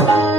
Krishna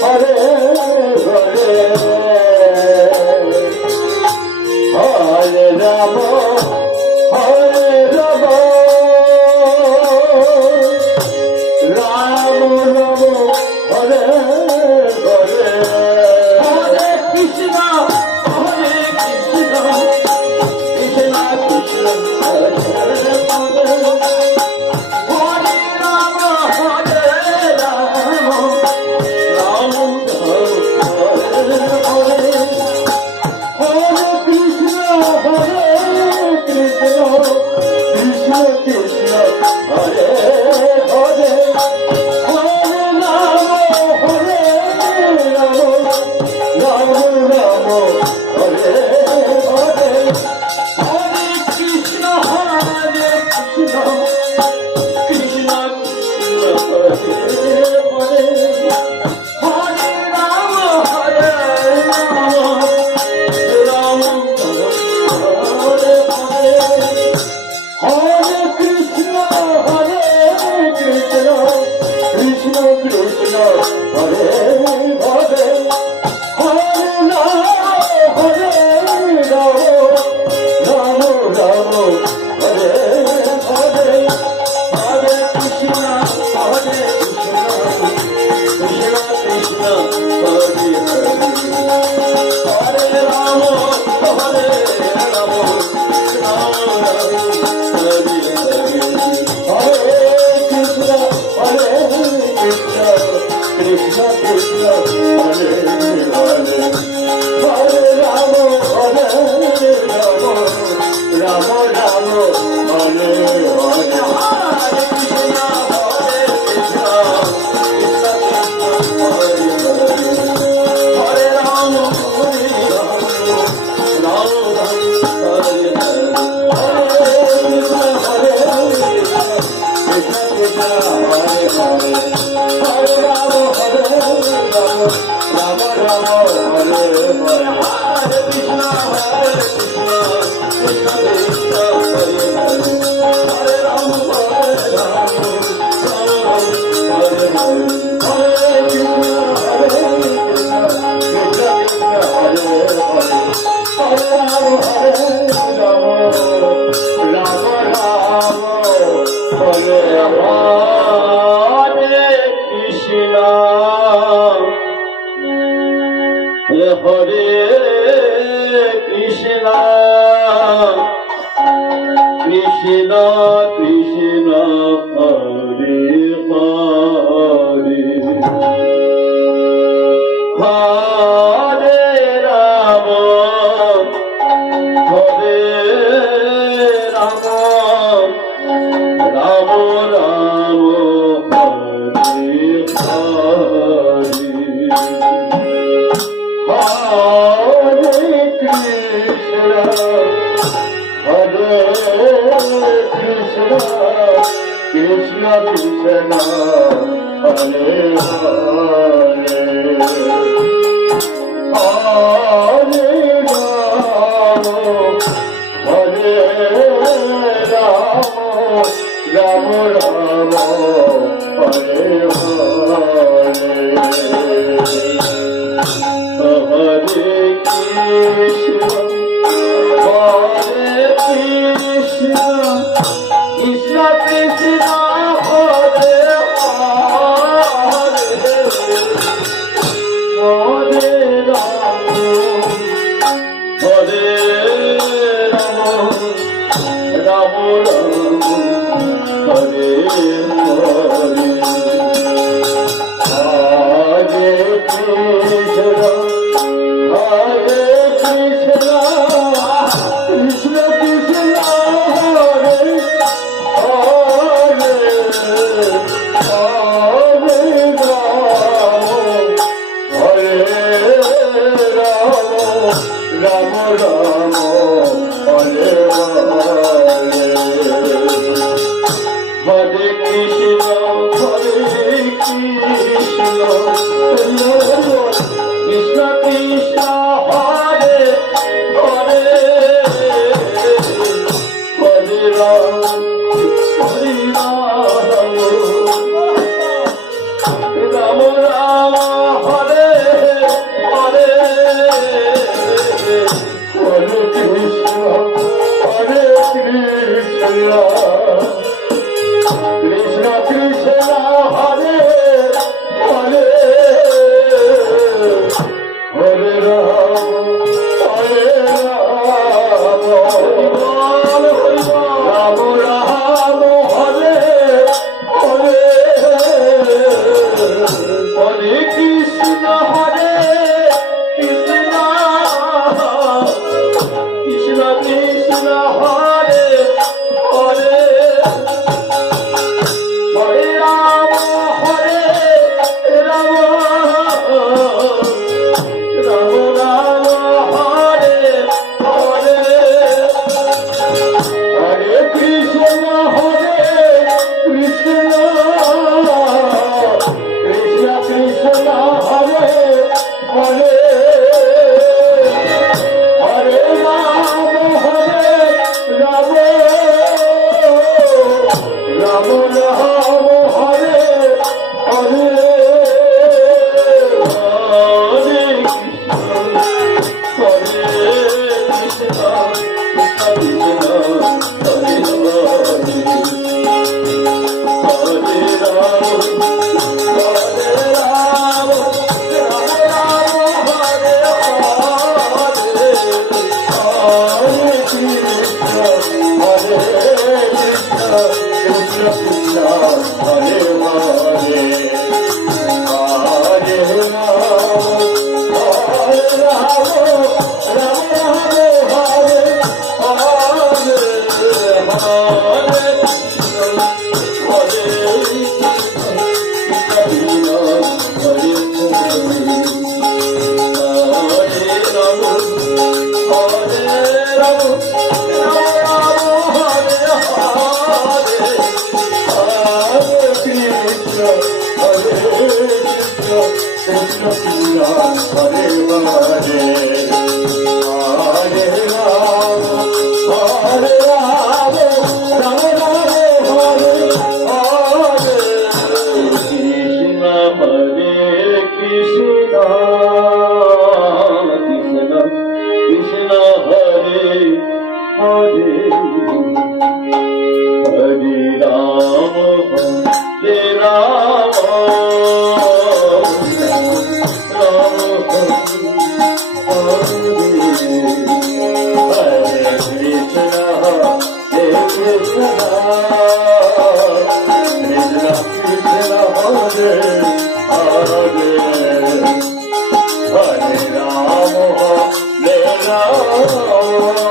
Hare Hare Hare Ram Ram Ram Hare Hare Hare Krishna Hare Krishna Krishna Krishna Hare Hare Hare Ram Hare Ram Ram Hare Hare Hare Krishna Hare Krishna Krishna Krishna Hare Hare Hare Ram Hare Ram Ram Ram Hare Hare Hare Krishna Hare Krishna Krishna Krishna Hare Hare Hare Ram Hare Ram Ram Hare Hare Hare Krishna Hare Krishna Krishna Krishna Hare Hare Hare Ram Hare Ram Ram Ram Hare Hare Hare Krishna Hare Krishna Krishna Krishna Hare Hare Hare Ram Hare Ram Ram Ram Hare Hare Hare Krishna Hare Krishna Krishna Krishna Hare Hare Hare Ram Hare Ram Ram Ram Hare Hare Hare Krishna Hare Krishna Krishna Krishna Hare Hare Hare Ram Hare Ram Ram Ram Hare Hare Hare Krishna Hare Krishna Krishna Krishna Hare Hare Hare Ram Hare Ram Ram Ram Hare Hare Hare Krishna Hare Krishna Krishna Krishna Hare Hare Hare Ram Hare Ram Ram Ram Hare Hare Hare Krishna Hare Krishna Krishna Krishna Hare Hare Hare Ram Hare Ram Ram Ram Hare Hare Krishna Hare Krishna Krishna Krishna Hare Hare Hare Ram Hare Ram Ram Ram Hare Hare Hare Krishna Hare Krishna Krishna Krishna Hare Hare Hare Ram Hare Ram Ram Ram Hare Hare Hare Krishna Hare Krishna Krishna Krishna Hare Hare Hare Ram Hare Ram Ram Ram Hare Hare Hare Krishna Hare Krishna Krishna Krishna Hare Hare Hare Ram Hare Ram Ram Ram Hare Hare Hare Krishna Hare Krishna Krishna Krishna Hare Hare Hare Ram Hare Ram Ram Ram Hare Hare Hare Krishna Krishna Krishna Hare Hare Hare Rama Rama Hare Hare Rama